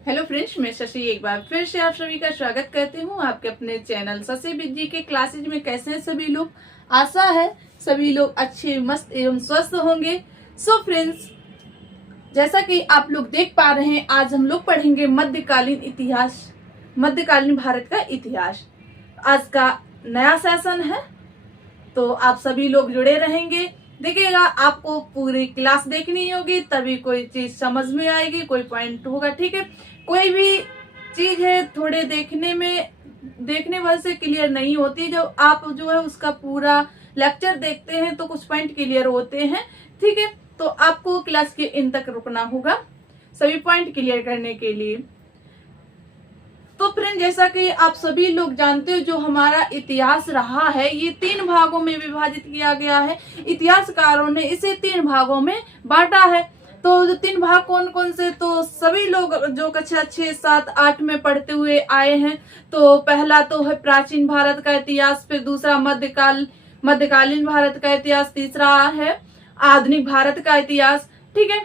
Hello friends, मैं शशि एक बार फिर से आप सभी का स्वागत करती हूँ आपके अपने चैनल शशि बिजी के क्लासेज में। कैसे हैं सभी लोग? आशा है सभी लोग अच्छे, मस्त एवं स्वस्थ होंगे। सो फ्रेंड्स, जैसा कि आप लोग देख पा रहे हैं, आज हम लोग पढ़ेंगे मध्यकालीन इतिहास, मध्यकालीन भारत का इतिहास। आज का नया सेशन है, तो आप सभी लोग जुड़े रहेंगे। देखिएगा, आपको पूरी क्लास देखनी होगी, तभी कोई चीज समझ में आएगी, कोई पॉइंट होगा। ठीक है, कोई भी चीज है थोड़े देखने वजह से क्लियर नहीं होती। जब आप जो है उसका पूरा लेक्चर देखते हैं तो कुछ पॉइंट क्लियर होते हैं। ठीक है, तो आपको क्लास के इन तक रुकना होगा सभी पॉइंट क्लियर करने के लिए। तो फ्रेंड, जैसा कि आप सभी लोग जानते हो, जो हमारा इतिहास रहा है ये 3 भागों में विभाजित किया गया है। इतिहासकारों ने इसे 3 भागों में बांटा है। तो जो 3 भाग कौन कौन से, तो सभी लोग जो कक्षा 6, 7, 8 में पढ़ते हुए आए हैं। तो पहला तो है प्राचीन भारत का इतिहास, फिर दूसरा मध्यकालीन भारत का इतिहास, तीसरा है आधुनिक भारत का इतिहास। ठीक है,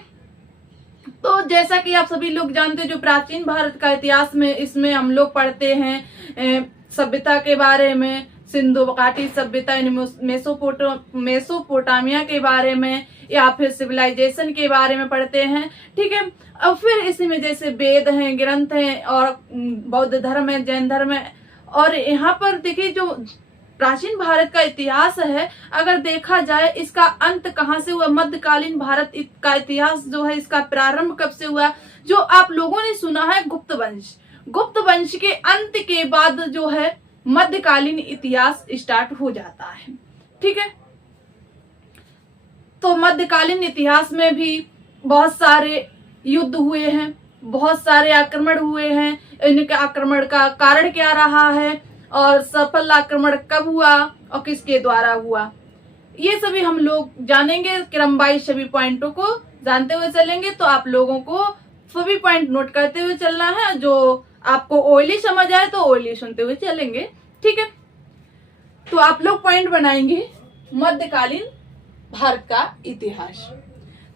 तो जैसा कि आप सभी लोग जानते हैं, जो प्राचीन भारत का इतिहास में इसमें हम लोग पढ़ते हैं सभ्यता के बारे में, सिंधु घाटी सभ्यता यानी मेसोपोटामिया के बारे में, या फिर सिविलाइजेशन के बारे में पढ़ते हैं। ठीक है, और फिर इसी में जैसे वेद हैं, ग्रंथ हैं, और बौद्ध धर्म है, जैन धर्म है। और यहाँ पर देखिए, जो प्राचीन भारत का इतिहास है, अगर देखा जाए इसका अंत कहाँ से हुआ, मध्यकालीन भारत का इतिहास जो है इसका प्रारंभ कब से हुआ, जो आप लोगों ने सुना है गुप्त वंश। गुप्त वंश के अंत के बाद जो है मध्यकालीन इतिहास स्टार्ट हो जाता है। ठीक है, तो मध्यकालीन इतिहास में भी बहुत सारे युद्ध हुए हैं, बहुत सारे आक्रमण हुए हैं। इनके आक्रमण का कारण क्या रहा है, और सफल आक्रमण कब हुआ और किसके द्वारा हुआ, ये सभी हम लोग जानेंगे। क्रमवाइज सभी पॉइंटों को जानते हुए चलेंगे। तो आप लोगों को सभी पॉइंट नोट करते हुए चलना है। जो आपको ओइली समझ आए तो ओइली सुनते हुए चलेंगे। ठीक है, तो आप लोग पॉइंट बनाएंगे मध्यकालीन भारत का इतिहास।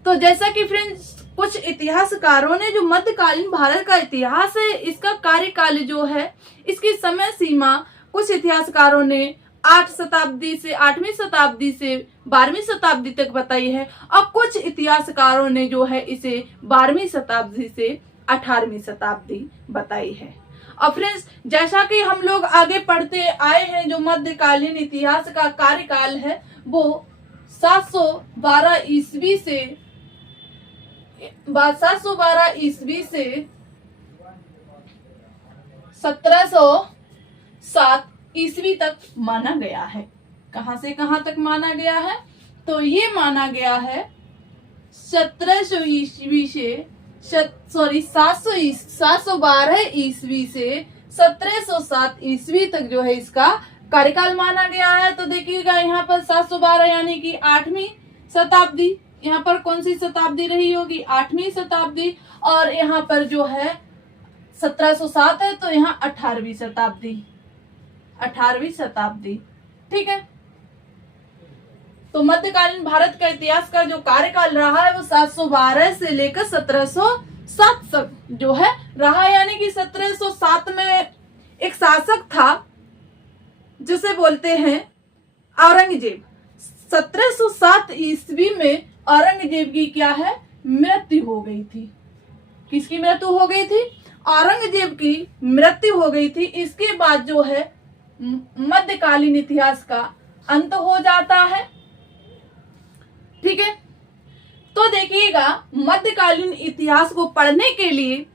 तो जैसा कि फ्रेंड्स, कुछ इतिहासकारों ने जो मध्यकालीन भारत का इतिहास है, इसका कार्यकाल जो है, इसकी समय सीमा कुछ इतिहासकारों ने 8 शताब्दी से 8वीं शताब्दी से 12वीं शताब्दी तक बताई है, और कुछ इतिहासकारों ने जो है इसे 12वीं शताब्दी से 18वीं शताब्दी बताई है। और फ्रेंड्स, जैसा कि हम लोग आगे पढ़ते आए हैं, जो मध्यकालीन इतिहास का कार्यकाल है वो 712 ईस्वी से 1707 ईस्वी तक माना गया है। कहां से कहां तक माना गया है, तो ये माना गया है 1700 ईस्वी से 712 ईस्वी से 1707 ईस्वी तक जो है इसका कार्यकाल माना गया है। तो देखिएगा, यहाँ पर 712 यानी कि 8वीं शताब्दी, यहाँ पर कौन सी शताब्दी रही होगी, 8वीं शताब्दी। और यहाँ पर जो है 1707 है, तो यहाँ 18वीं शताब्दी। ठीक है, तो मध्यकालीन भारत का इतिहास का जो कार्यकाल रहा है वो 712 से लेकर 1707 तक जो है रहा। यानी कि 1707 में एक शासक था जिसे बोलते हैं औरंगजेब। 1707 ईस्वी में औरंगजेब की क्या है, मृत्यु हो गई थी। किसकी मृत्यु हो गई थी? औरंगजेब की मृत्यु हो गई थी। इसके बाद जो है मध्यकालीन इतिहास का अंत हो जाता है। ठीक है, तो देखिएगा, मध्यकालीन इतिहास को पढ़ने के लिए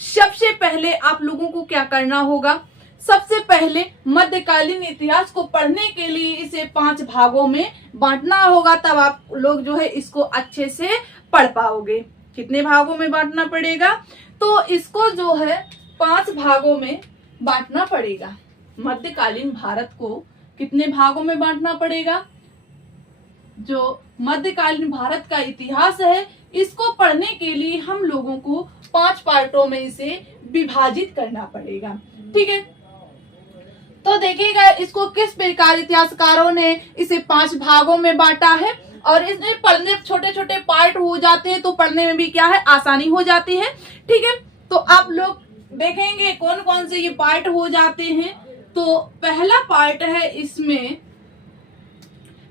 सबसे पहले आप लोगों को क्या करना होगा, सबसे पहले मध्यकालीन इतिहास को पढ़ने के लिए इसे 5 भागों में बांटना होगा, तब आप लोग जो है इसको अच्छे से पढ़ पाओगे। कितने भागों में बांटना पड़ेगा, तो इसको जो है 5 भागों में बांटना पड़ेगा। मध्यकालीन भारत को कितने भागों में बांटना पड़ेगा, जो मध्यकालीन भारत का इतिहास है इसको पढ़ने के लिए हम लोगों को 5 पार्टों में इसे विभाजित करना पड़ेगा। ठीक है, तो देखिएगा इसको किस प्रकार इतिहासकारों ने इसे 5 भागों में बांटा है, और इसमें पढ़ने छोटे छोटे पार्ट हो जाते हैं, तो पढ़ने में भी क्या है, आसानी हो जाती है। ठीक है, तो आप लोग देखेंगे कौन कौन से ये पार्ट हो जाते हैं। तो पहला पार्ट है इसमें,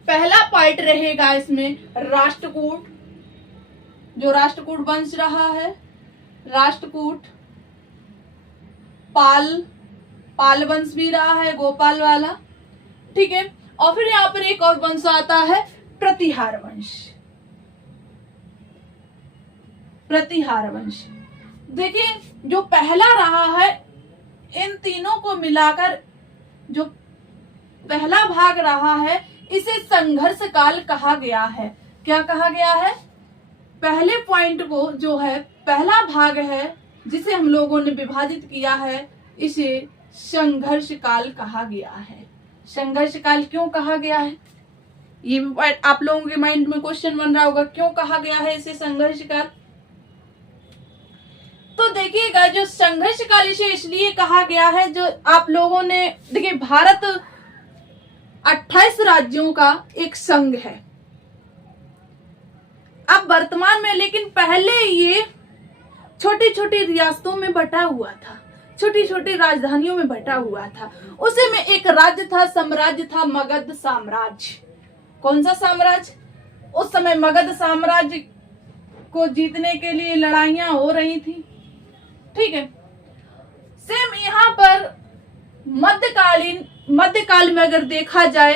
पहला पार्ट रहेगा इसमें राष्ट्रकूट, जो राष्ट्रकूट वंश रहा है, राष्ट्रकूट, पाल वंश भी रहा है, गोपाल वाला, ठीक है। और फिर यहाँ पर एक और वंश आता है प्रतिहार वंश, प्रतिहार वंश। देखिए जो पहला रहा है, इन तीनों को मिलाकर जो पहला भाग रहा है इसे संघर्ष काल कहा गया है। क्या कहा गया है? पहले पॉइंट को जो है पहला भाग है जिसे हम लोगों ने विभाजित किया है, इसे संघर्ष काल कहा गया है। संघर्ष काल क्यों कहा गया है? ये भी आप लोगों के माइंड में क्वेश्चन बन रहा होगा, क्यों कहा गया है इसे संघर्ष काल। तो देखिएगा, जो संघर्ष काल इसे इसलिए कहा गया है, जो आप लोगों ने देखिए भारत 28 राज्यों का एक संघ है अब वर्तमान में, लेकिन पहले ये छोटी छोटी रियासतों में बटा हुआ था, छोटी छोटी राजधानियों में बटा हुआ था। उसी में एक राज्य था, साम्राज्य था मगध साम्राज्य। कौन सा साम्राज्य? उस समय मगध साम्राज्य को जीतने के लिए लड़ाइयां हो रही थी, ठीक है। सेम यहाँ पर मध्यकाल में अगर देखा जाए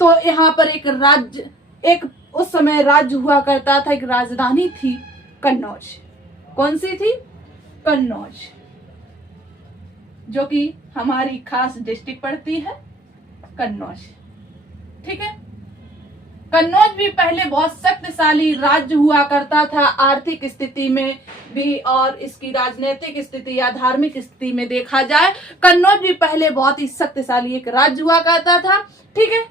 तो यहाँ पर एक राज्य, एक उस समय राज्य हुआ करता था, एक राजधानी थी कन्नौज। कौन सी थी? कन्नौज, जो कि हमारी खास डिस्ट्रिक्ट पड़ती है कन्नौज, ठीक है। कन्नौज भी पहले बहुत शक्तिशाली राज्य हुआ करता था, आर्थिक स्थिति में भी और इसकी राजनीतिक स्थिति या धार्मिक स्थिति में देखा जाए, कन्नौज भी पहले बहुत ही शक्तिशाली एक राज्य हुआ करता था, ठीक है।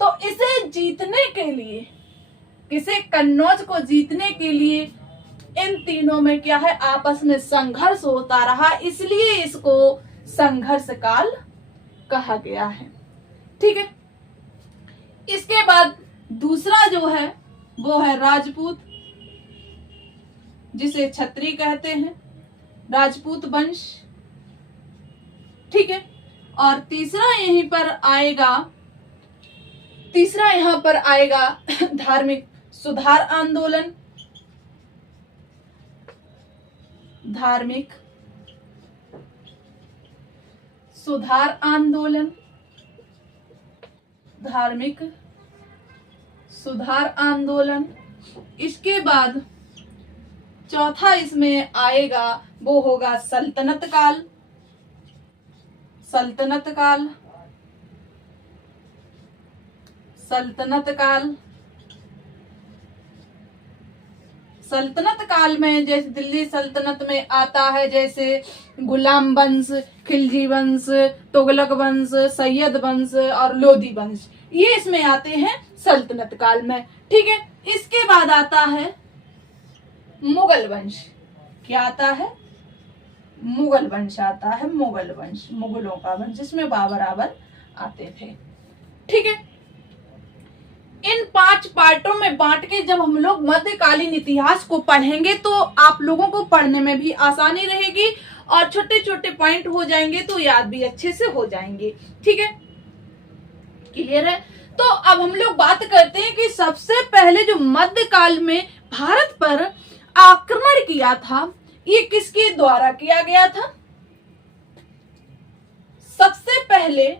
तो इसे जीतने के लिए, इसे कन्नौज को जीतने के लिए इन तीनों में क्या है, आपस में संघर्ष होता रहा, इसलिए इसको संघर्ष काल कहा गया है, ठीक है। इसके बाद दूसरा जो है वो है राजपूत, जिसे क्षत्रिय कहते हैं, राजपूत वंश, ठीक है। और तीसरा यहाँ पर आएगा धार्मिक सुधार आंदोलन, धार्मिक सुधार आंदोलन, धार्मिक सुधार आंदोलन। इसके बाद चौथा इसमें आएगा वो होगा सल्तनत काल, सल्तनत काल, सल्तनत काल। सल्तनत काल में जैसे दिल्ली सल्तनत में आता है, जैसे गुलाम वंश, खिलजी वंश, तुगलक वंश, सैयद वंश और लोधी वंश, ये इसमें आते हैं सल्तनत काल में, ठीक है। इसके बाद आता है मुगल वंश। क्या आता है? मुगल वंश आता है, मुगल वंश, मुगलों का वंश, जिसमें बाबर आते थे, ठीक है। इन 5 पार्टों में बांट के जब हम लोग मध्यकालीन इतिहास को पढ़ेंगे तो आप लोगों को पढ़ने में भी आसानी रहेगी और छोटे छोटे पॉइंट हो जाएंगे तो याद भी अच्छे से हो जाएंगे, ठीक है। क्लियर है? तो अब हम लोग बात करते हैं कि सबसे पहले जो मध्यकाल में भारत पर आक्रमण किया था, ये किसके द्वारा किया गया था? सबसे पहले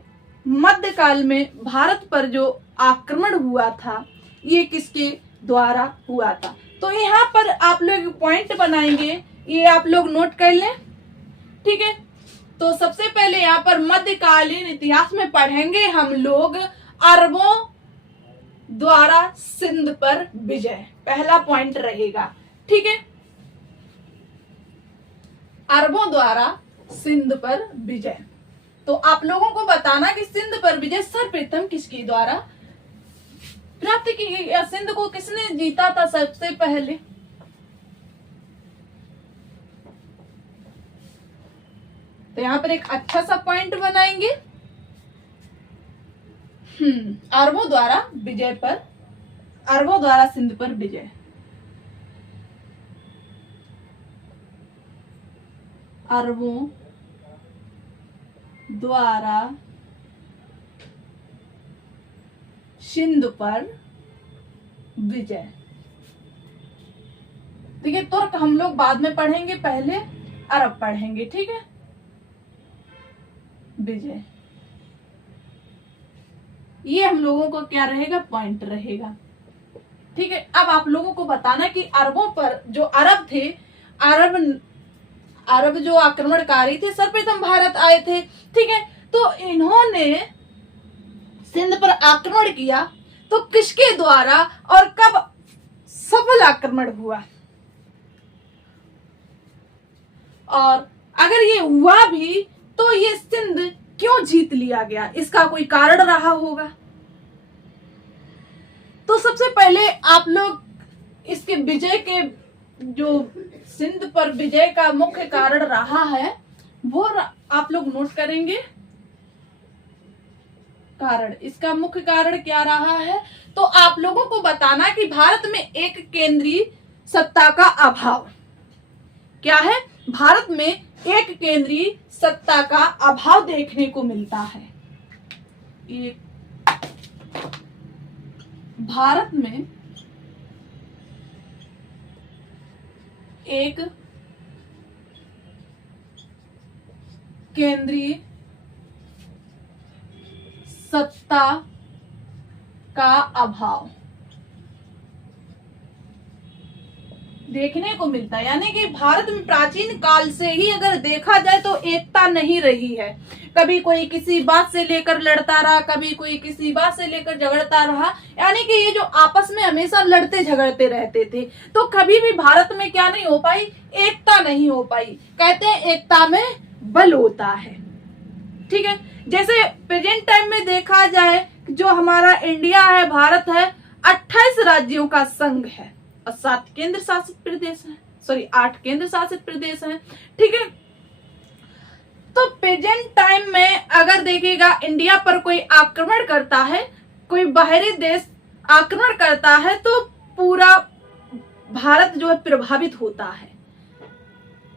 मध्यकाल में भारत पर जो आक्रमण हुआ था, ये किसके द्वारा हुआ था? तो यहाँ पर आप लोग पॉइंट बनाएंगे, ये आप लोग नोट कर लें, ठीक है। तो सबसे पहले यहाँ पर मध्यकालीन इतिहास में पढ़ेंगे हम लोग अरबों द्वारा सिंध पर विजय, पहला पॉइंट रहेगा, ठीक है। अरबों द्वारा सिंध पर विजय। तो आप लोगों को बताना कि सिंध पर विजय सर्वप्रथम किसके द्वारा प्राप्त की गई, सिंध को किसने जीता था सबसे पहले? तो यहाँ पर एक अच्छा सा पॉइंट बनाएंगे, अरबों द्वारा विजय पर, अरबों द्वारा सिंध पर विजय। अरबों द्वारा सिंध पर विजय। ठीक है, तुर्क हम लोग बाद में पढ़ेंगे, पहले अरब पढ़ेंगे। ठीक है, विजय, ये हम लोगों को क्या रहेगा, पॉइंट रहेगा। ठीक है, अब आप लोगों को बताना कि अरबों पर जो अरब थे, अरब जो आक्रमणकारी थे सर्वप्रथम भारत आए थे। ठीक है, तो इन्होंने सिंध पर आक्रमण किया, तो किसके द्वारा और कब सफल आक्रमण हुआ, और अगर ये हुआ भी तो ये सिंध क्यों जीत लिया गया, इसका कोई कारण रहा होगा। तो सबसे पहले आप लोग इसके विजय के, जो सिंध पर विजय का मुख्य कारण रहा है वो आप लोग नोट करेंगे। कारण, इसका मुख्य कारण क्या रहा है, तो आप लोगों को बताना कि भारत में एक केंद्रीय सत्ता का अभाव। क्या है, भारत में एक केंद्रीय सत्ता का अभाव देखने को मिलता है। एक भारत में एक केंद्रीय सत्ता का अभाव देखने को मिलता है। यानी कि भारत में प्राचीन काल से ही अगर देखा जाए तो एकता नहीं रही है। कभी कोई किसी बात से लेकर लड़ता रहा, कभी कोई किसी बात से लेकर झगड़ता रहा। यानी कि ये जो आपस में हमेशा लड़ते झगड़ते रहते थे, तो कभी भी भारत में क्या नहीं हो पाई, एकता नहीं हो पाई। कहते हैं एकता में बल होता है। ठीक है, जैसे प्रेजेंट टाइम में देखा जाए, जो हमारा इंडिया है, भारत है, 28 राज्यों का संघ है और 7 केंद्र शासित प्रदेश है, 8 केंद्र शासित प्रदेश हैं। ठीक है, तो प्रेजेंट टाइम में अगर देखिएगा, इंडिया पर कोई आक्रमण करता है, कोई बाहरी देश आक्रमण करता है, तो पूरा भारत जो है प्रभावित होता है।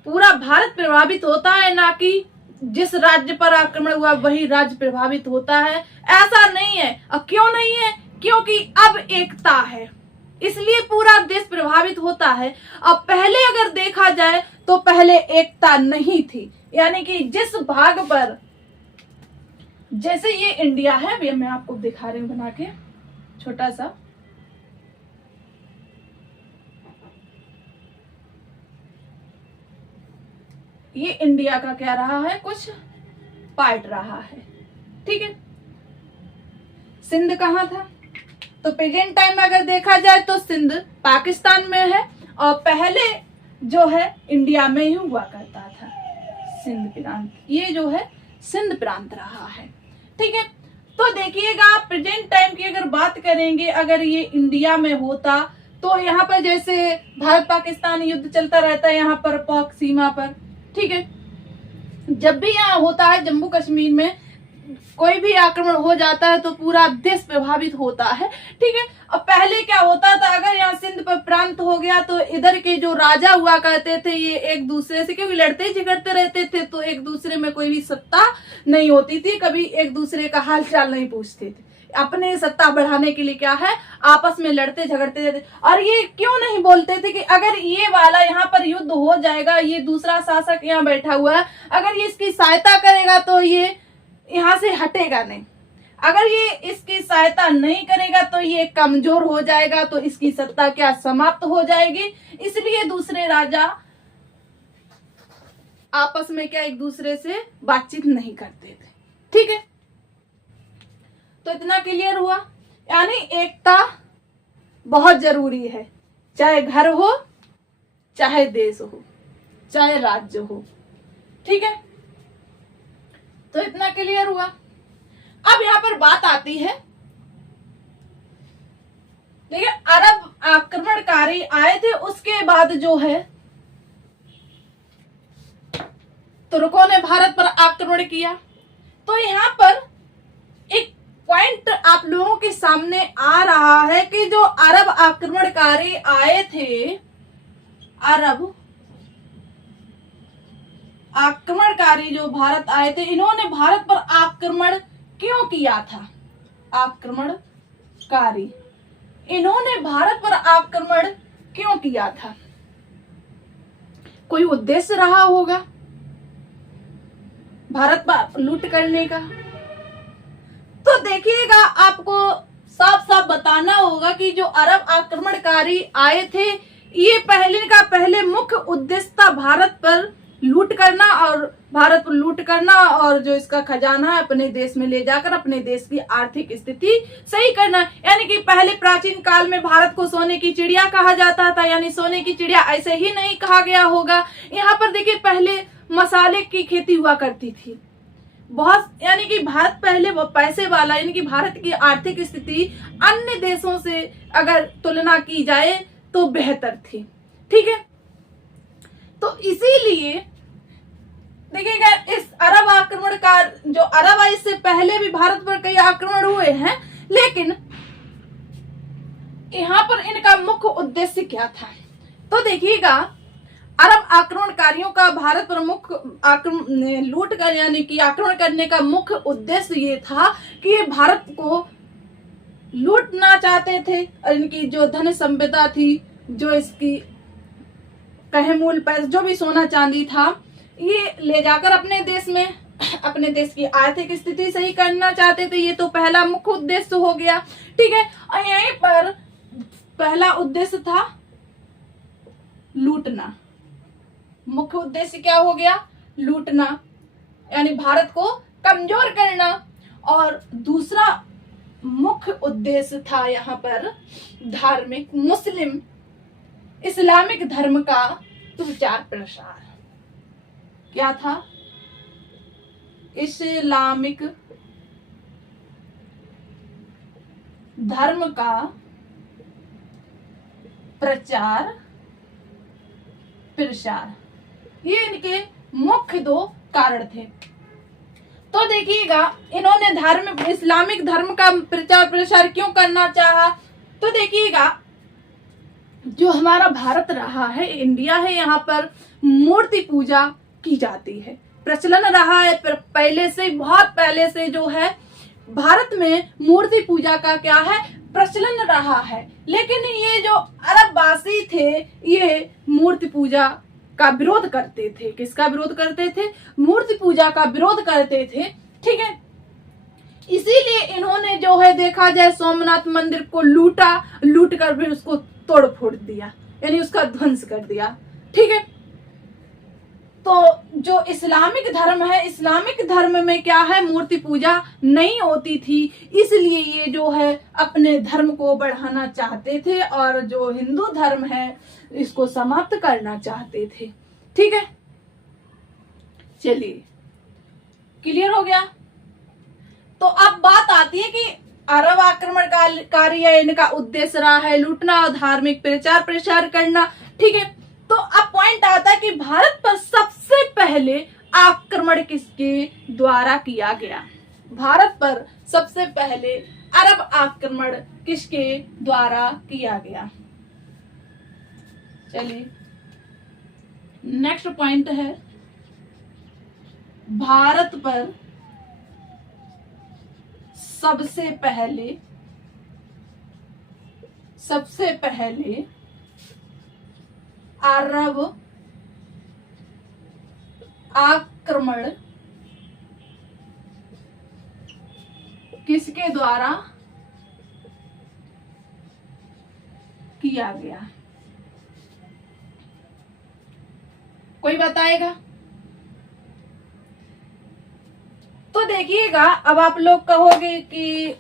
पूरा भारत प्रभावित होता है, ना कि जिस राज्य पर आक्रमण हुआ वही राज्य प्रभावित होता है, ऐसा नहीं है। और क्यों नहीं है, क्योंकि अब एकता है, इसलिए पूरा देश प्रभावित होता है। अब पहले अगर देखा जाए तो पहले एकता नहीं थी। यानी कि जिस भाग पर, जैसे ये इंडिया है, ये मैं आपको दिखा रही हूं बना के छोटा सा, ये इंडिया का क्या रहा है, कुछ पार्ट रहा है। ठीक है, सिंध कहाँ था, तो प्रेजेंट टाइम में अगर देखा जाए तो सिंध पाकिस्तान में है, और पहले जो है इंडिया में ही हुआ करता था सिंध प्रांत। ये जो है सिंध प्रांत रहा है। ठीक है, तो देखिएगा प्रेजेंट टाइम की अगर बात करेंगे, अगर ये इंडिया में होता तो यहाँ पर जैसे भारत पाकिस्तान युद्ध चलता रहता है, यहाँ पर पाक सीमा पर। ठीक है, जब भी यहाँ होता है, जम्मू कश्मीर में कोई भी आक्रमण हो जाता है तो पूरा देश प्रभावित होता है। ठीक है, अब पहले क्या होता था, अगर यहाँ सिंध पर प्रांत हो गया तो इधर के जो राजा हुआ करते थे, ये एक दूसरे से क्योंकि लड़ते झगड़ते रहते थे, तो एक दूसरे में कोई भी सत्ता नहीं होती थी, कभी एक दूसरे का हाल चाल नहीं पूछते थे। अपने सत्ता बढ़ाने के लिए क्या है, आपस में लड़ते झगड़ते रहते। और ये क्यों नहीं बोलते थे कि अगर ये वाला यहाँ पर युद्ध हो जाएगा, ये दूसरा शासक यहाँ बैठा हुआ है, अगर ये इसकी सहायता करेगा तो ये यहाँ से हटेगा नहीं, अगर ये इसकी सहायता नहीं करेगा तो ये कमजोर हो जाएगा, तो इसकी सत्ता क्या समाप्त हो जाएगी। इसलिए दूसरे राजा आपस में क्या एक दूसरे से बातचीत नहीं करते थे। ठीक है, तो इतना क्लियर हुआ। यानी एकता बहुत जरूरी है, चाहे घर हो, चाहे देश हो, चाहे राज्य हो। ठीक है, तो इतना क्लियर हुआ। अब यहां पर बात आती है, देखिए अरब आक्रमणकारी आए थे, उसके बाद जो है तुर्कों ने भारत पर आक्रमण किया। तो यहां पर एक पॉइंट आप लोगों के सामने आ रहा है कि जो अरब आक्रमणकारी आए थे, अरब आक्रमणकारी जो भारत आए थे, इन्होंने भारत पर आक्रमण क्यों किया था? आक्रमणकारी, इन्होंने भारत पर आक्रमण क्यों किया था? कोई उद्देश्य रहा होगा भारत पर लूट करने का। तो देखिएगा, आपको साफ साफ बताना होगा कि जो अरब आक्रमणकारी आए थे, ये पहले मुख्य उद्देश्य था भारत पर लूट करना, और भारत पर लूट करना और जो इसका खजाना है अपने देश में ले जाकर अपने देश की आर्थिक स्थिति सही करना। यानी कि पहले प्राचीन काल में भारत को सोने की चिड़िया कहा जाता था, यानी सोने की चिड़िया ऐसे ही नहीं कहा गया होगा। यहाँ पर देखिए, पहले मसाले की खेती हुआ करती थी बहुत, यानी कि भारत पहले वो पैसे वाला, यानी कि भारत की आर्थिक स्थिति अन्य देशों से अगर तुलना की जाए तो बेहतर थी। ठीक है, तो इसीलिए देखिएगा, इस अरब आक्रमणकार जो अरब आए, इससे पहले भी भारत पर कई आक्रमण हुए हैं, लेकिन यहाँ पर इनका मुख्य उद्देश्य क्या था? तो देखिएगा, अरब आक्रमणकारियों का भारत पर मुख्य लूट कर यानी कि आक्रमण करने का मुख्य उद्देश्य ये था कि ये भारत को लूटना चाहते थे, और इनकी जो धन संपदा थी, जो इसकी कहे मूल पैसे, जो भी सोना चांदी था, ये ले जाकर अपने देश में अपने देश की आर्थिक स्थिति सही करना चाहते थे। ये तो पहला मुख्य उद्देश्य हो गया। ठीक है, और यहीं पर पहला उद्देश्य था लूटना। मुख्य उद्देश्य क्या हो गया? लूटना, यानी भारत को कमजोर करना। और दूसरा मुख्य उद्देश्य था यहाँ पर धार्मिक, मुस्लिम इस्लामिक धर्म का प्रचार प्रसार। क्या था? इस्लामिक धर्म का प्रचार प्रसार, ये इनके मुख्य दो कारण थे। तो देखिएगा, इन्होंने इस्लामिक धर्म का प्रचार प्रसार क्यों करना चाहा? तो देखिएगा, जो हमारा भारत रहा है, इंडिया है, यहाँ पर मूर्ति पूजा की जाती है, प्रचलन रहा है पहले से, बहुत पहले से जो है भारत में मूर्ति पूजा का क्या है, प्रचलन रहा है। लेकिन ये जो अरबवासी थे, ये मूर्ति पूजा का विरोध करते थे। किसका विरोध करते थे? मूर्ति पूजा का विरोध करते थे। ठीक है, इसीलिए इन्होंने जो है, देखा जाए, सोमनाथ मंदिर को लूट कर फिर उसको तोड़ फोड़ दिया, यानी उसका ध्वंस कर दिया। ठीक है, तो जो इस्लामिक धर्म है, इस्लामिक धर्म में क्या है, मूर्ति पूजा नहीं होती थी, इसलिए ये जो है अपने धर्म को बढ़ाना चाहते थे, और जो हिंदू धर्म है इसको समाप्त करना चाहते थे। ठीक है, चलिए, क्लियर हो गया। तो अब बात आती है कि अरब आक्रमणकारी है, इनका उद्देश्य रहा है लूटना और धार्मिक प्रचार प्रसार करना। ठीक है, तो अब पॉइंट आता है कि भारत पर सबसे पहले आक्रमण किसके द्वारा किया गया? भारत पर सबसे पहले अरब आक्रमण किसके द्वारा किया गया? चलिए, नेक्स्ट पॉइंट है, भारत पर सबसे पहले अरब आक्रमण किसके द्वारा किया गया? कोई बताएगा? तो देखिएगा, अब आप लोग कहोगे कि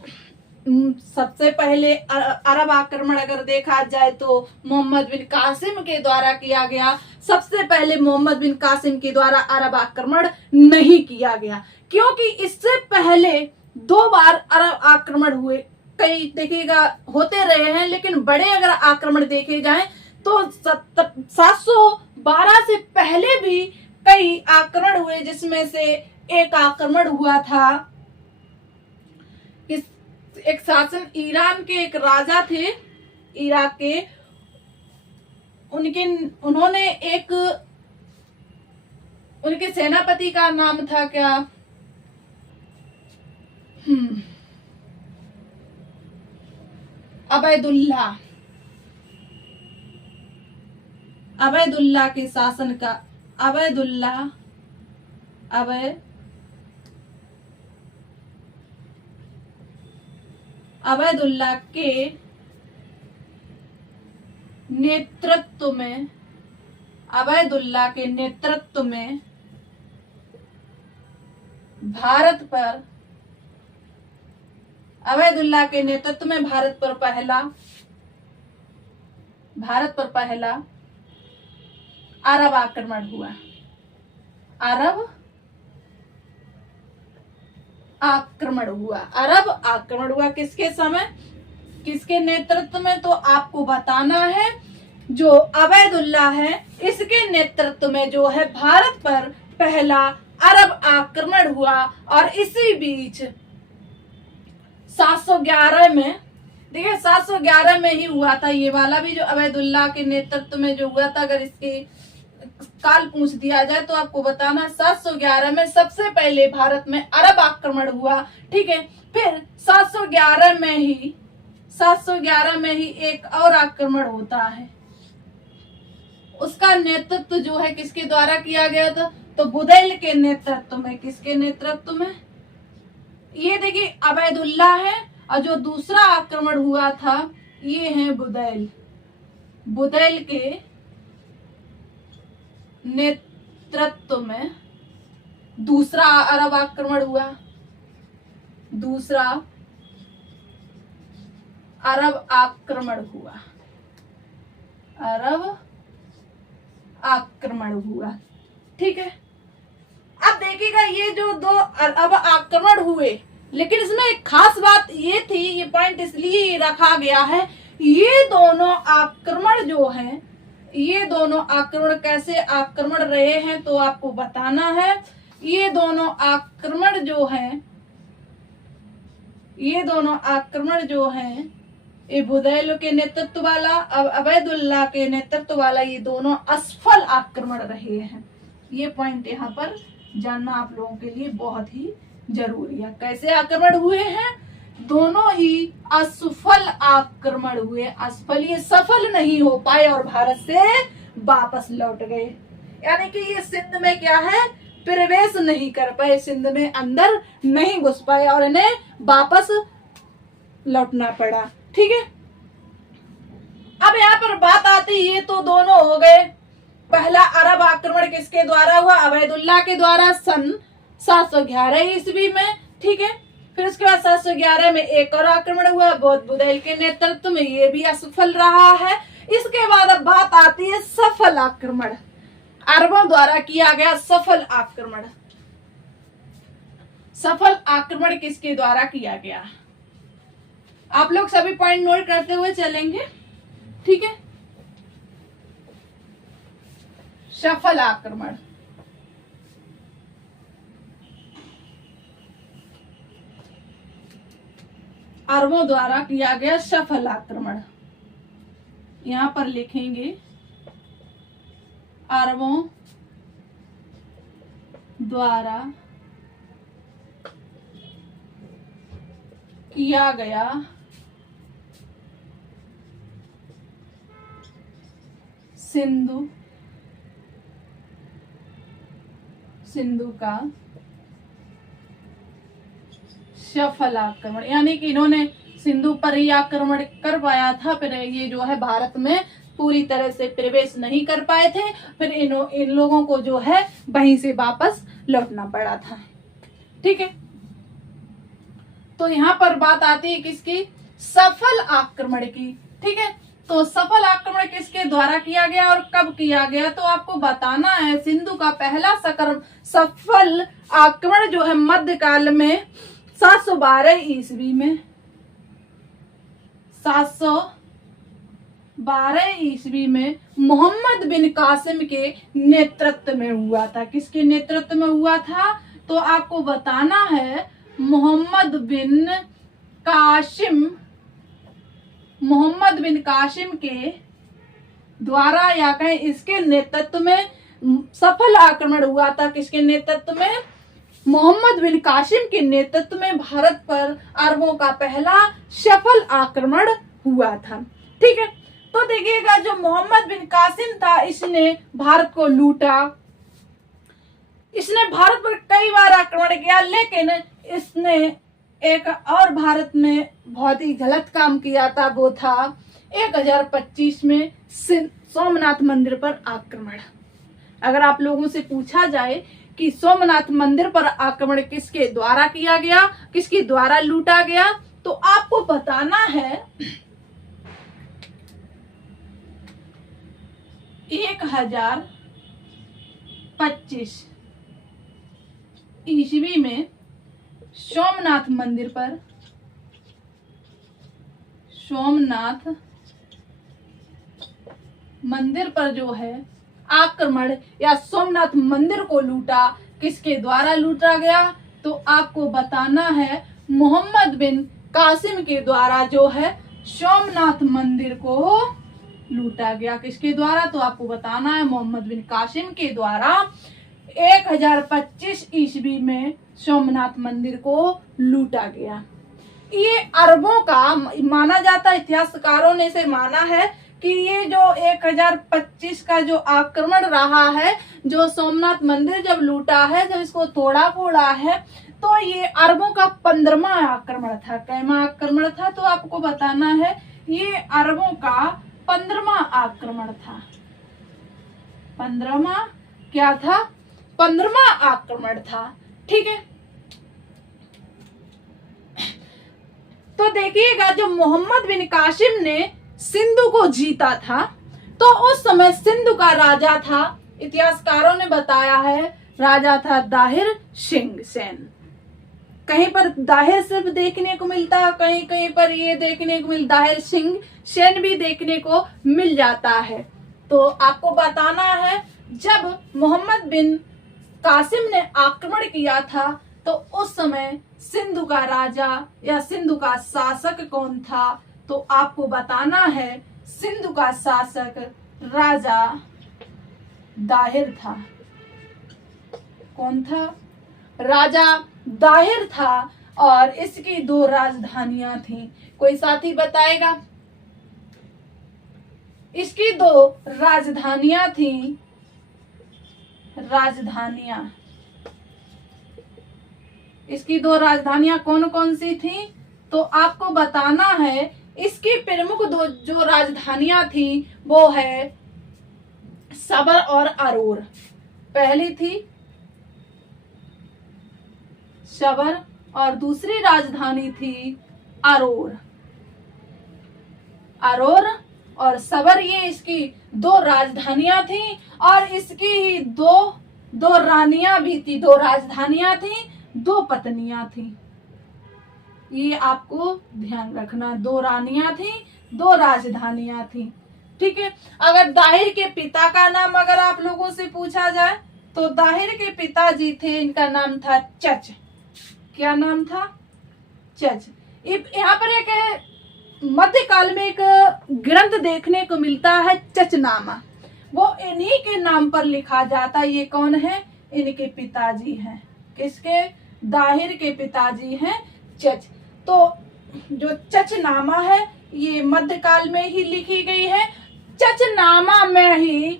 सबसे पहले अरब आक्रमण अगर देखा जाए तो मोहम्मद बिन कासिम के द्वारा किया गया। सबसे पहले मोहम्मद बिन कासिम के द्वारा अरब आक्रमण नहीं किया गया, क्योंकि इससे पहले 2 बार अरब आक्रमण हुए। कई देखिएगा होते रहे हैं, लेकिन बड़े अगर आक्रमण देखे जाएं तो 712 से पहले भी कई आक्रमण हुए, जिसमें से एक आक्रमण हुआ था, एक शासन ईरान के एक राजा थे, इराक के, उन्होंने एक उनके सेनापति का नाम था क्या? अबैदुल्ला। अबैदुल्ला के शासन का अबैदुल्ला अबैदुल्ला के नेतृत्व में भारत पर पहला अरब आक्रमण हुआ। अरब आक्रमण हुआ किसके समय, किसके नेतृत्व में? तो आपको बताना है जो अबैदुल्ला है इसके नेतृत्व में जो है भारत पर पहला अरब आक्रमण हुआ। और इसी बीच 711 में, देखिए 711 में ही हुआ था ये वाला भी, जो अबैदुल्ला के नेतृत्व में जो हुआ था। अगर इसके काल पूछ दिया जाए तो आपको बताना 711 में सबसे पहले भारत में अरब आक्रमण हुआ। ठीक है, फिर 711 में ही एक और आक्रमण होता है। उसका नेतृत्व जो है किसके द्वारा किया गया था? तो बुदैल के नेतृत्व में। किसके नेतृत्व में? ये देखिए अबैदुल्ला है, और जो दूसरा आक्रमण हुआ था ये है बुदैल के नेतृत्व में दूसरा अरब आक्रमण हुआ। अरब आक्रमण हुआ। ठीक है, अब देखिएगा ये जो दो अरब आक्रमण हुए, लेकिन इसमें एक खास बात ये थी, ये पॉइंट इसलिए रखा गया है, ये दोनों आक्रमण कैसे आक्रमण रहे हैं तो आपको बताना है। ये दोनों आक्रमण जो हैं ये बुदैल के नेतृत्व वाला, अब अबैदुल्ला के नेतृत्व वाला, ये दोनों असफल आक्रमण रहे हैं। ये पॉइंट यहाँ पर जानना आप लोगों के लिए बहुत ही जरूरी है। कैसे आक्रमण हुए हैं? दोनों ही असफल आक्रमण हुए। असफल, ये सफल नहीं हो पाए और भारत से वापस लौट गए। यानी कि ये सिंध में क्या है, प्रवेश नहीं कर पाए, सिंध में अंदर नहीं घुस पाए और इन्हें वापस लौटना पड़ा। ठीक है, अब यहाँ पर बात आती, ये तो दोनों हो गए। पहला अरब आक्रमण किसके द्वारा हुआ? अबैदुल्ला के द्वारा सन 711 ईस्वी में। ठीक है, फिर उसके बाद 711 में एक और आक्रमण हुआ बुदैल के नेतृत्व में, ये भी असफल रहा है। इसके बाद अब बात आती है सफल आक्रमण, अरबों द्वारा किया गया सफल आक्रमण। सफल आक्रमण किसके द्वारा किया गया? आप लोग सभी पॉइंट नोट करते हुए चलेंगे। ठीक है, सफल आक्रमण, अरबों द्वारा किया गया सफल आक्रमण। यहां पर लिखेंगे अरबों द्वारा किया गया सिंधु का सफल आक्रमण। यानी कि इन्होंने सिंधु पर ही आक्रमण कर पाया था, फिर ये जो है भारत में पूरी तरह से प्रवेश नहीं कर पाए थे, फिर इन लोगों को जो है वहीं से वापस लौटना पड़ा था। ठीक है, तो यहाँ पर बात आती है किसकी? सफल आक्रमण की। ठीक है, तो सफल आक्रमण किसके द्वारा किया गया और कब किया गया तो आपको बताना है। सिंधु का पहला सफल आक्रमण जो है मध्यकाल में 712 ईस्वी में, 712 ईस्वी में मोहम्मद बिन कासिम के नेतृत्व में हुआ था। किसके नेतृत्व में हुआ था तो आपको बताना है मोहम्मद बिन कासिम के द्वारा या कहें इसके नेतृत्व में सफल आक्रमण हुआ था। किसके नेतृत्व में? मोहम्मद बिन कासिम के नेतृत्व में भारत पर अरबों का पहला सफल आक्रमण हुआ था। ठीक है, तो देखिएगा जो मोहम्मद बिन कासिम था, इसने भारत को लूटा, इसने भारत पर कई बार आक्रमण किया, लेकिन इसने एक और भारत में बहुत ही गलत काम किया था। वो था 1025 में सोमनाथ मंदिर पर आक्रमण। अगर आप लोगों से पूछा जाए कि सोमनाथ मंदिर पर आक्रमण किसके द्वारा किया गया, किसके द्वारा लूटा गया, तो आपको बताना है 1025 ईस्वी में सोमनाथ मंदिर पर जो है आक्रमण या सोमनाथ मंदिर को लूटा, किसके द्वारा लूटा गया, तो आपको बताना है मोहम्मद बिन कासिम के द्वारा जो है सोमनाथ मंदिर को लूटा गया। किसके द्वारा? तो आपको बताना है मोहम्मद बिन कासिम के द्वारा 1025 ईस्वी में सोमनाथ मंदिर को लूटा गया। ये अरबों का माना जाता, इतिहासकारों ने इसे माना है कि ये जो 1025 का जो आक्रमण रहा है, जो सोमनाथ मंदिर जब लूटा है, जब इसको तोड़ा फोड़ा है, तो ये अरबों का 15वां आक्रमण था। कैमा आक्रमण था? तो आपको बताना है ये अरबों का 15वां आक्रमण था। 15वां क्या था? 15वां आक्रमण था। ठीक है, तो देखिएगा जो मोहम्मद बिन कासिम ने सिंधु को जीता था, तो उस समय सिंधु का राजा था, इतिहासकारों ने बताया है, राजा था दाहिर सिंह सेन। कहीं पर दाहिर सिर्फ देखने को मिलता, कहीं कहीं पर ये देखने को मिल दाहिर सिंह सेन भी देखने को मिल जाता है। तो आपको बताना है जब मोहम्मद बिन कासिम ने आक्रमण किया था, तो उस समय सिंधु का राजा या सिंधु का शासक कौन था? तो आपको बताना है सिंधु का शासक राजा दाहिर था। कौन था? राजा दाहिर था, और इसकी 2 राजधानियां थीं। कोई साथी बताएगा? इसकी 2 राजधानियां थीं। इसकी 2 राजधानियां कौन कौन सी थी? तो आपको बताना है इसकी प्रमुख 2 जो राजधानियां थी वो है सबर और अरोर। पहली थी सबर और दूसरी राजधानी थी अरोर। अरोर और सबर ये इसकी 2 राजधानियां थी, और इसकी दो रानियां भी थी, 2 राजधानियां थी, 2 पत्नियां थी। ये आपको ध्यान रखना, 2 रानियां थी, 2 राजधानियां थी। ठीक है, अगर दाहिर के पिता का नाम अगर आप लोगों से पूछा जाए, तो दाहिर के पिताजी थे, इनका नाम था चच। क्या नाम था? चच। यहाँ पर एक मध्यकाल में एक ग्रंथ देखने को मिलता है चचनामा, वो इन्हीं के नाम पर लिखा जाता है। ये कौन है? इनके पिताजी हैं। किसके? दाहिर के पिताजी हैं चच। तो जो चचनामा है ये मध्यकाल में ही लिखी गई है। चचनामा में ही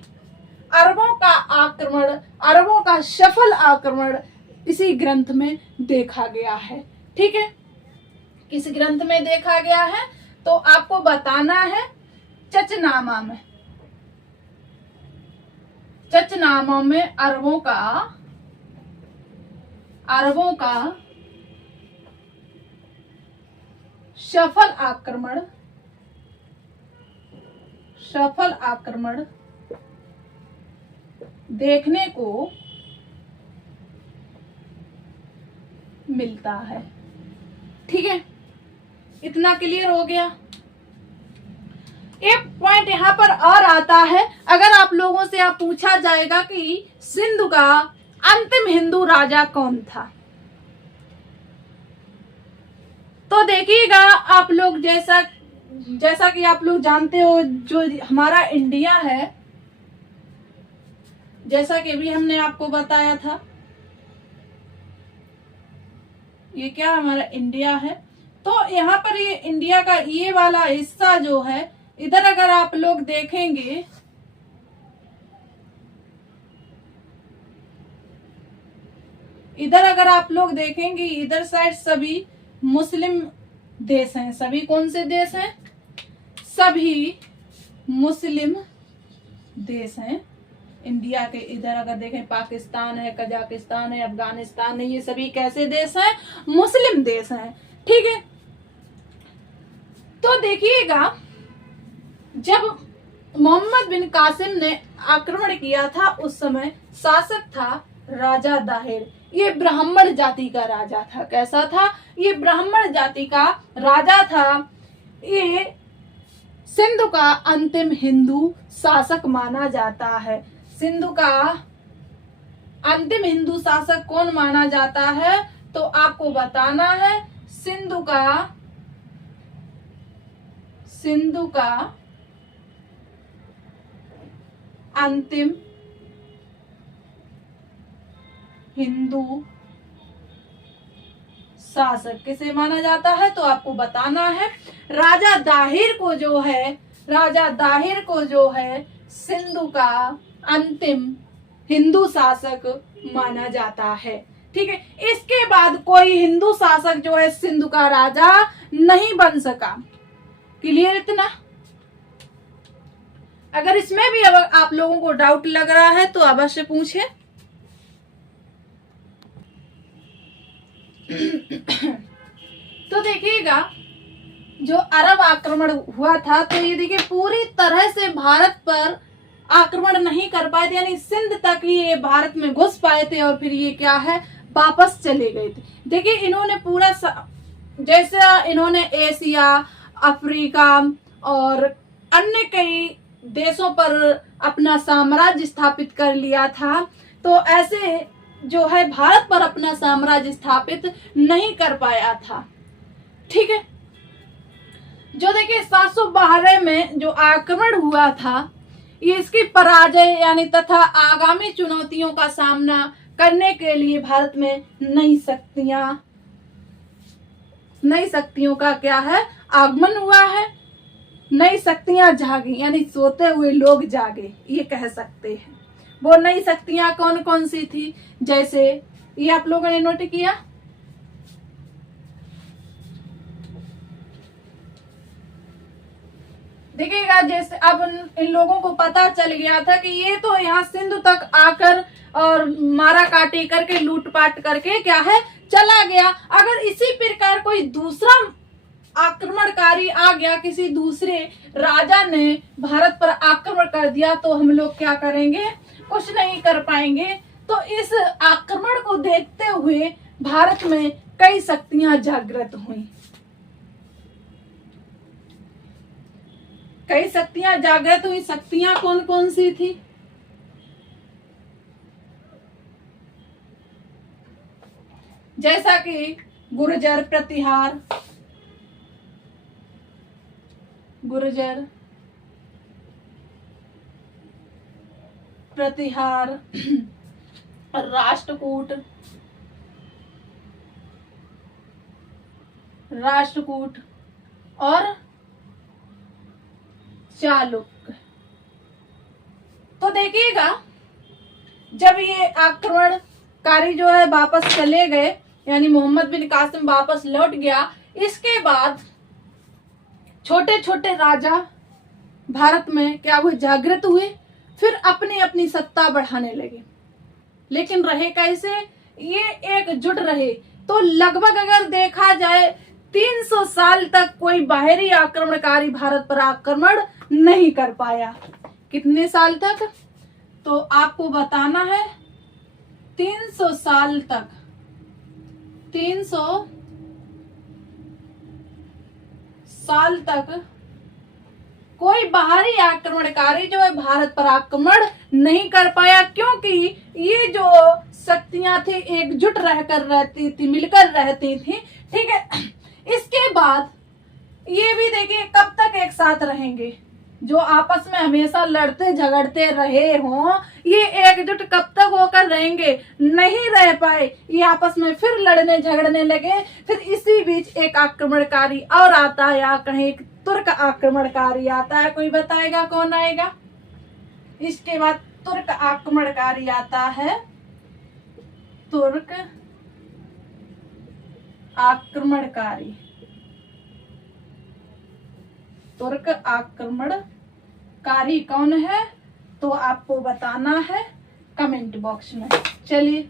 अरबों का आक्रमण, अरबों का सफल आक्रमण इसी ग्रंथ में देखा गया है। ठीक है, किस ग्रंथ में देखा गया है? तो आपको बताना है चचनामा में। चचनामा में अरबों का सफल आक्रमण देखने को मिलता है। ठीक है, इतना क्लियर हो गया। एक पॉइंट यहाँ पर और आता है, अगर आप लोगों से आप पूछा जाएगा कि सिंधु का अंतिम हिंदू राजा कौन था, तो देखिएगा आप लोग जैसा कि आप लोग जानते हो, जो हमारा इंडिया है, जैसा कि भी हमने आपको बताया था। ये क्या हमारा इंडिया है, तो यहाँ पर ये इंडिया का ये वाला हिस्सा जो है, इधर अगर आप लोग देखेंगे, इधर अगर आप लोग देखेंगे, इधर साइड सभी मुस्लिम देश हैं। सभी कौन से देश हैं? सभी मुस्लिम देश हैं। इंडिया के इधर अगर देखें, पाकिस्तान है, कजाकिस्तान है, अफगानिस्तान है, ये सभी कैसे देश हैं? मुस्लिम देश हैं। ठीक है, तो देखिएगा, जब मोहम्मद बिन कासिम ने आक्रमण किया था, उस समय शासक था राजा दाहिर। ये ब्राह्मण जाति का राजा था। कैसा था? ये ब्राह्मण जाति का राजा था। ये सिंधु का अंतिम हिंदू शासक माना जाता है। सिंधु का अंतिम हिंदू शासक कौन माना जाता है? तो आपको बताना है सिंधु का अंतिम हिंदू शासक किसे माना जाता है? तो आपको बताना है राजा दाहिर को जो है सिंधु का अंतिम हिंदू शासक माना जाता है। ठीक है, इसके बाद कोई हिंदू शासक जो है सिंधु का राजा नहीं बन सका। क्लियर इतना? अगर इसमें भी अब आप लोगों को डाउट लग रहा है तो अवश्य पूछें। तो देखिएगा, जो अरब आक्रमण हुआ था, तो ये देखिए पूरी तरह से भारत पर आक्रमण नहीं कर पाए थे, यानी सिंध तक ही ये भारत में घुस पाए थे और फिर ये क्या है, वापस चले गए थे। देखिए इन्होंने पूरा जैसे इन्होंने एशिया, अफ्रीका और अन्य कई देशों पर अपना साम्राज्य स्थापित कर लिया था, तो ऐसे जो है भारत पर अपना साम्राज्य स्थापित नहीं कर पाया था। ठीक है, जो देखिए 712 में जो आक्रमण हुआ था, ये इसकी पराजय यानी तथा आगामी चुनौतियों का सामना करने के लिए भारत में नई शक्तियों का क्या है, आगमन हुआ है। नई शक्तियां जागी, यानी सोते हुए लोग जागे, ये कह सकते हैं। वो नई शक्तियां कौन कौन सी थी? जैसे ये आप लोगों ने नोट किया, देखिएगा, जैसे अब इन लोगों को पता चल गया था कि ये तो यहाँ सिंधु तक आकर और मारा काटी करके लूटपाट करके क्या है चला गया। अगर इसी प्रकार कोई दूसरा आक्रमणकारी आ गया, किसी दूसरे राजा ने भारत पर आक्रमण कर दिया, तो हम लोग क्या करेंगे? कुछ नहीं कर पाएंगे। तो इस आक्रमण को देखते हुए भारत में कई शक्तियां जागृत हुई। कई शक्तियां जागृत हुई। शक्तियां कौन कौन सी थी? जैसा कि गुर्जर प्रतिहार, राष्ट्रकूट और चालुक्य। तो देखिएगा, जब ये आक्रमणकारी जो है वापस चले गए, यानी मोहम्मद बिन कासिम वापस लौट गया, इसके बाद छोटे छोटे राजा भारत में क्या हुए? जागृत हुए, फिर अपनी अपनी सत्ता बढ़ाने लगे। लेकिन रहे कैसे? ये एकजुट रहे। तो लगभग अगर देखा जाए 300 साल तक कोई बाहरी आक्रमणकारी भारत पर आक्रमण नहीं कर पाया। कितने साल तक? तो आपको बताना है 300 साल तक। 300 साल तक कोई बाहरी आक्रमणकारी जो है भारत पर आक्रमण नहीं कर पाया, क्योंकि ये जो शक्तियां थी एकजुट रहकर रहती थी, मिलकर रहती थी। ठीक है, इसके बाद ये भी देखिए कब तक एक साथ रहेंगे? जो आपस में हमेशा लड़ते झगड़ते रहे हों, ये एकजुट कब तक होकर रहेंगे? नहीं रह पाए, ये आपस में फिर लड़ने झगड़ने लगे। फिर इसी बीच एक आक्रमणकारी और आता है, या कहीं एक तुर्क आक्रमणकारी आता है। कोई बताएगा कौन आएगा? इसके बाद तुर्क आक्रमणकारी आता है, तुर्क आक्रमणकारी। तुर्क आक्रमणकारी कौन है तो आपको बताना है कमेंट बॉक्स में। चलिए,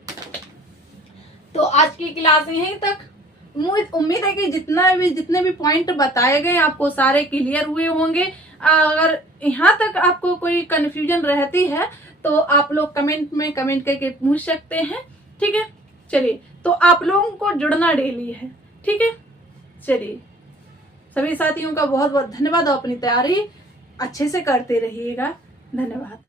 तो आज की क्लास यहीं तक। उम्मीद है कि जितने भी पॉइंट बताए गए आपको सारे क्लियर हुए होंगे। अगर यहाँ तक आपको कोई कंफ्यूजन रहती है तो आप लोग कमेंट में कमेंट करके पूछ सकते हैं, ठीक है। चलिए, तो आप लोगों को जुड़ना डेली है, ठीक है। चलिए, सभी साथियों का बहुत बहुत धन्यवाद और अपनी तैयारी अच्छे से करते रहिएगा। धन्यवाद।